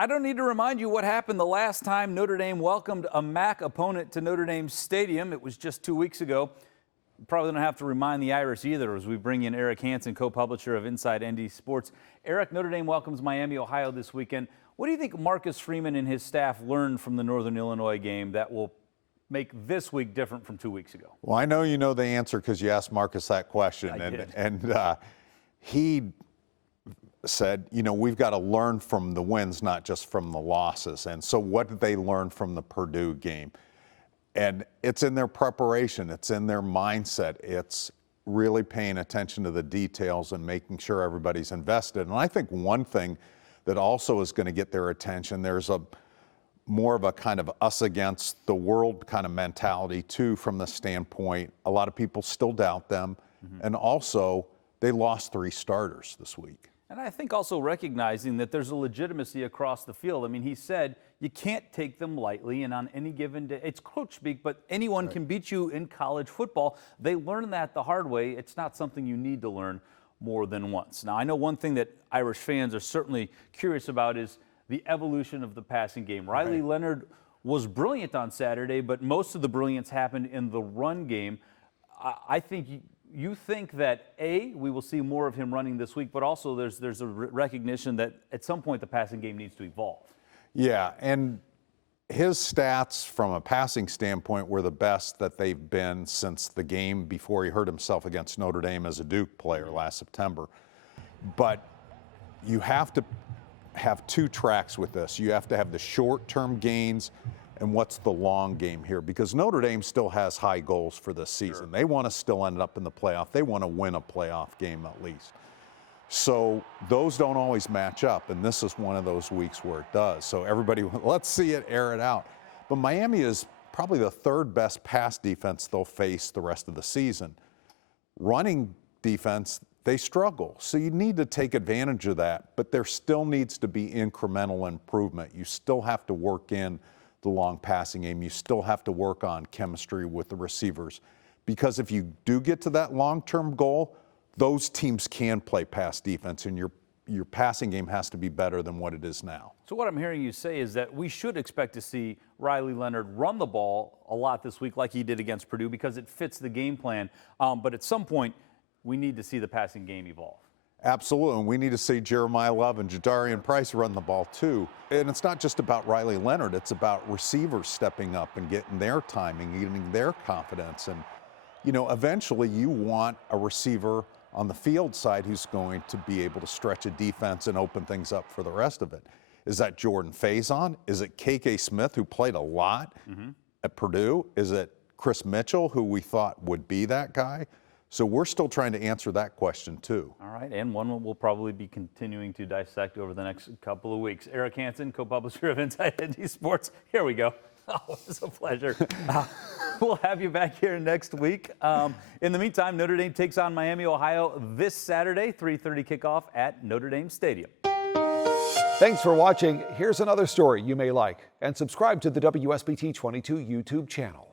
I don't need to remind you what happened the last time Notre Dame welcomed a MAC opponent to Notre Dame Stadium. It was just 2 weeks ago. Probably don't have to remind the Irish either as we bring in Eric Hansen, co-publisher of Inside ND Sports. Eric, Notre Dame welcomes Miami, Ohio this weekend. What do you think Marcus Freeman and his staff learned from the Northern Illinois game that will make this week different from 2 weeks ago? Well, I know you know the answer because you asked Marcus that question. He said, you know, we've got to learn from the wins, not just from the losses. And so what did they learn from the Purdue game? And it's in their preparation. It's in their mindset. It's really paying attention to the details and making sure everybody's invested. And I think one thing that also is going to get their attention, there's a more of a kind of us against the world kind of mentality too, from the standpoint, a lot of people still doubt them. And also they lost 3 starters this week. And I think also recognizing that there's a legitimacy across the field. I mean, he said you can't take them lightly, and on any given day, it's coach speak, but anyone can beat you in college football. They learned that the hard way. It's not something you need to learn more than once. Now, I know one thing that Irish fans are certainly curious about is the evolution of the passing game. Riley Leonard was brilliant on Saturday, but most of the brilliance happened in the run game. I think you think that, A, we will see more of him running this week, but also there's a recognition that at some point the passing game needs to evolve. Yeah, and his stats from a passing standpoint were the best that they've been since the game before he hurt himself against Notre Dame as a Duke player last September. But you have to have 2 tracks with this. You have to have the short-term gains and what's the long game here, because Notre Dame still has high goals for this season. They want to still end up in the playoff. They want to win a playoff game at least. So those don't always match up, and this is one of those weeks where it does. So everybody, let's see it, air it out. But Miami is probably the 3rd best pass defense they'll face the rest of the season. Running defense, they struggle. So you need to take advantage of that, but there still needs to be incremental improvement. You still have to work in the long passing game. You still have to work on chemistry with the receivers, because if you do get to that long-term goal, those teams can play pass defense, and your passing game has to be better than what it is now. So what I'm hearing you say is that we should expect to see Riley Leonard run the ball a lot this week like he did against Purdue because it fits the game plan. But at some point, we need to see the passing game evolve. Absolutely, and we need to see Jeremiah Love and Jadarian Price run the ball too. And it's not just about Riley Leonard, it's about receivers stepping up and getting their timing, getting their confidence. And, you know, eventually you want a receiver on the field side who's going to be able to stretch a defense and open things up for the rest of it. Is that Jordan Faison? Is it KK Smith, who played a lot at Purdue? Is it Chris Mitchell, who we thought would be that guy? So we're still trying to answer that question too. All right, and one we'll probably be continuing to dissect over the next couple of weeks. Eric Hansen, co-publisher of Inside ND Sports. Here we go. Oh, it's a pleasure. We'll have you back here next week. In the meantime, Notre Dame takes on Miami, Ohio this Saturday, 3:30 kickoff at Notre Dame Stadium. Thanks for watching. Here's another story you may like, and subscribe to the WSBT 22 YouTube channel.